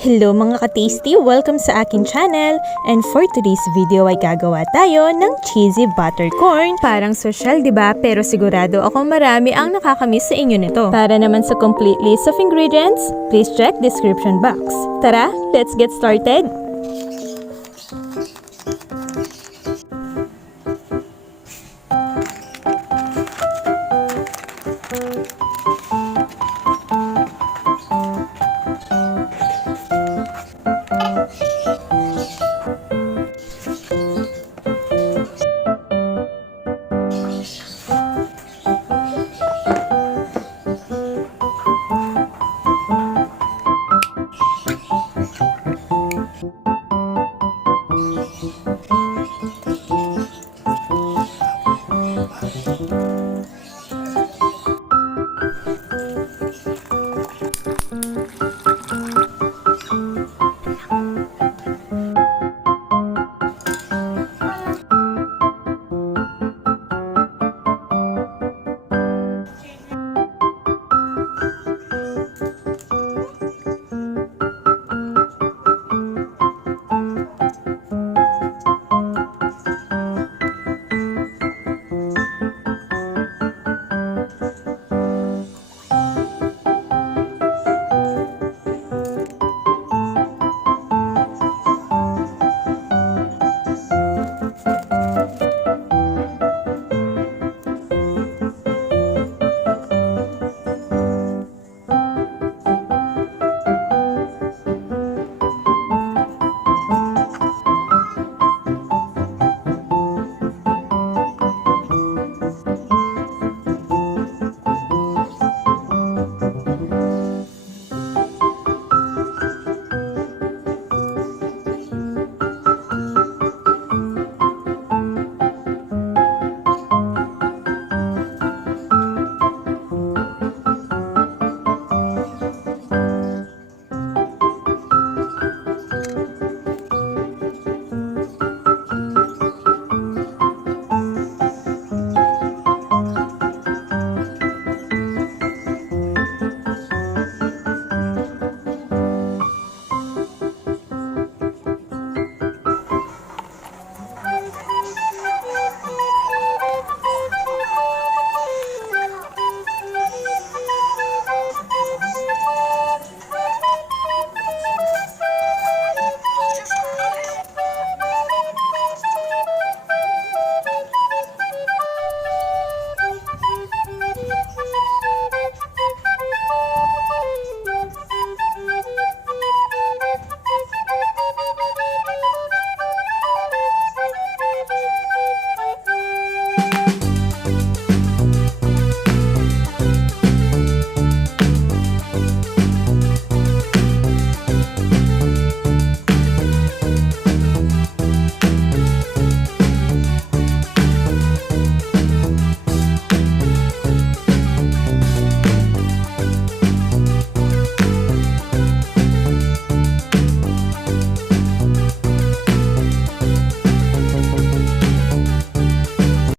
Hello mga ka-tasty! Welcome sa aking channel! And for today's video ay gagawa tayo ng cheesy buttercorn. Parang social, diba? Pero sigurado akong marami ang nakakamiss sa inyo nito. Para naman sa complete list of ingredients, please check description box. Tara, let's get started!